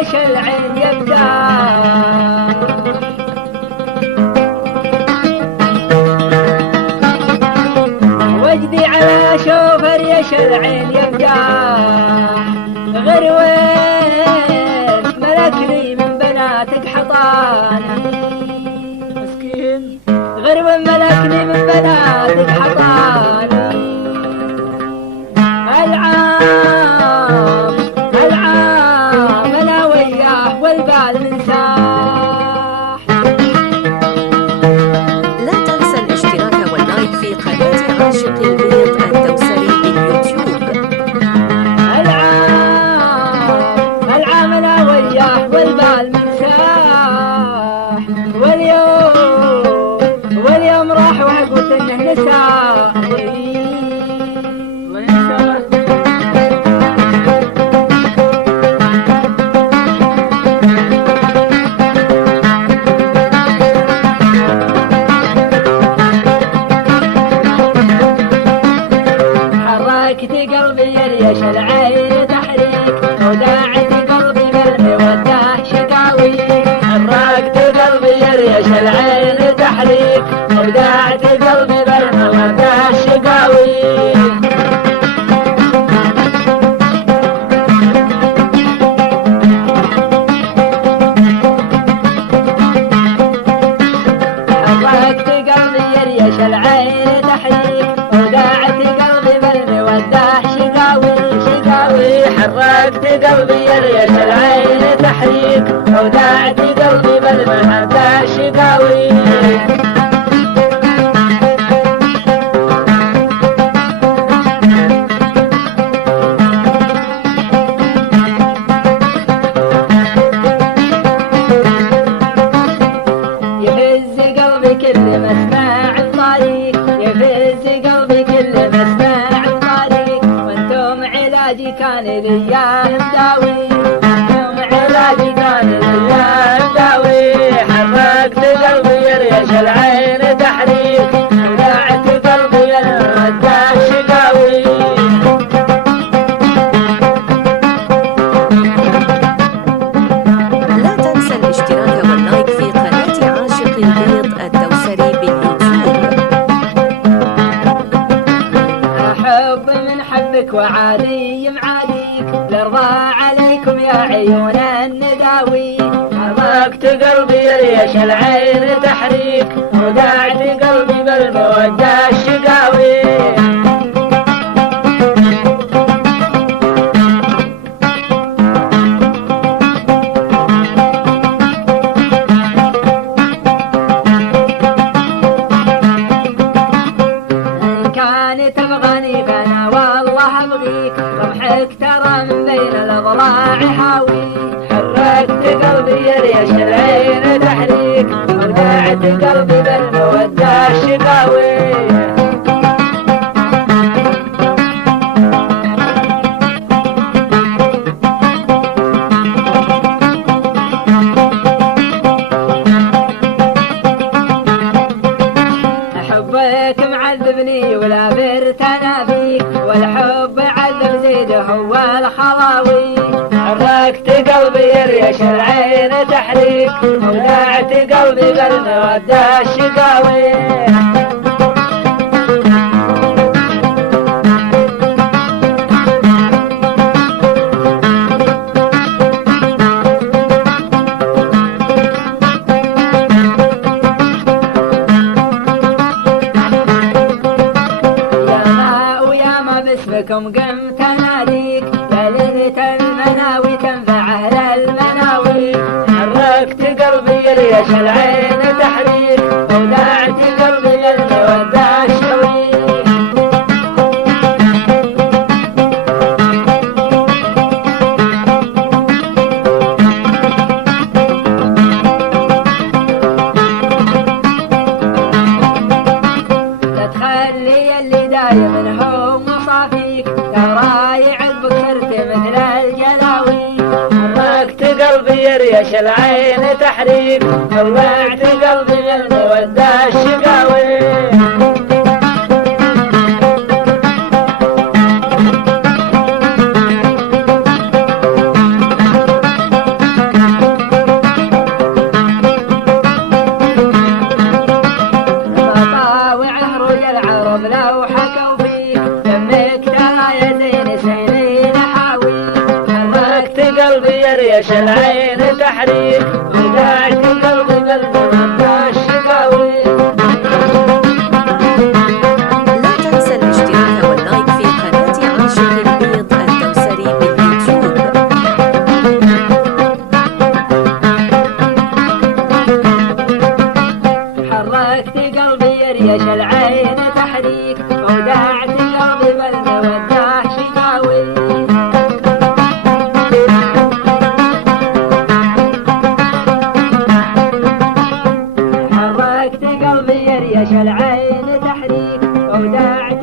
ريش العين يبدأ وجدي على شوف ريش العين يبدأ غروين ملكني من بناتك حطاني مسكين غروين ملكني من بناتك حطاني العام انا وياه والبال من ساح. لا تنسى الاشتراك واللايك في قناة عاشق البيض الدوسري باليوتيوب. العام انا وياه والبال من ساح واليوم راح وعقبت انه نساني قلبي يريش العين تحريك وداعت قلبي بالمودة شقاوي حركت قلبي يريش العين تحريك وداعت قلبي بالمودة شقاوي حركت قلبي يريش العين تحريك وداعت قلبي بالمودة حركت قلبي يريش العين تحريك وداعت قلبي بالمحبة شقاوي يهز قلبي كل ما اسمع الطريق يهز قلبي كل ما اسمع الطريق وانتم علاجي كان ليا مداوي وانتم علاجي كان ليا مداوي حركت قلبي يريش العين تحريك وداعت قلبي المودة شقاوي لا تنسى الاشتراك واللايك في قناة عاشق البيض الدوسري باليوتيوب. أحب من حبك وعالي معاليك لارضى عليكم يا عيون النداوي حركت قلبي يريش العين تحريك وداعت قلبي بالمودة الشقاوي إن كان تبغاني فأنا والله أبغيك رمحك ترى من بين الأضلاع حاوي حركت قلبي يريش العين تحريك وداعت قلبي بالمودة الشقاوي حبك معذبني ولا برت انا فيك والحب عذب زيد هو الخلاوي حركت قلبي يريش العين تحريك وداعت قلبي بالمودة الشقاوي باسمكم قمت اناديك يا ليلة المناوي تنفع اهل المناوي حركت قلبي يريش العين تحريك وداعت قلبي للمودة الشوي لا تخلي اللي دايم هو مصافيك ترى يعذبك صرت مثل الجلاوي حركت قلبي يريش العين تحريك طلعت قلبي للمودة الشقاوي قلبي يريش العين تحريك وداعت قلبي وداع الشقاوي. لا تنسى الاشتراك واللايك في قناة عاشق البيض الدوسري باليوتيوب. حركت قلبي يريش العين تحريك وداعت قلبي وداع شقاوي. حركت قلبي يريش العين تحريك وداعت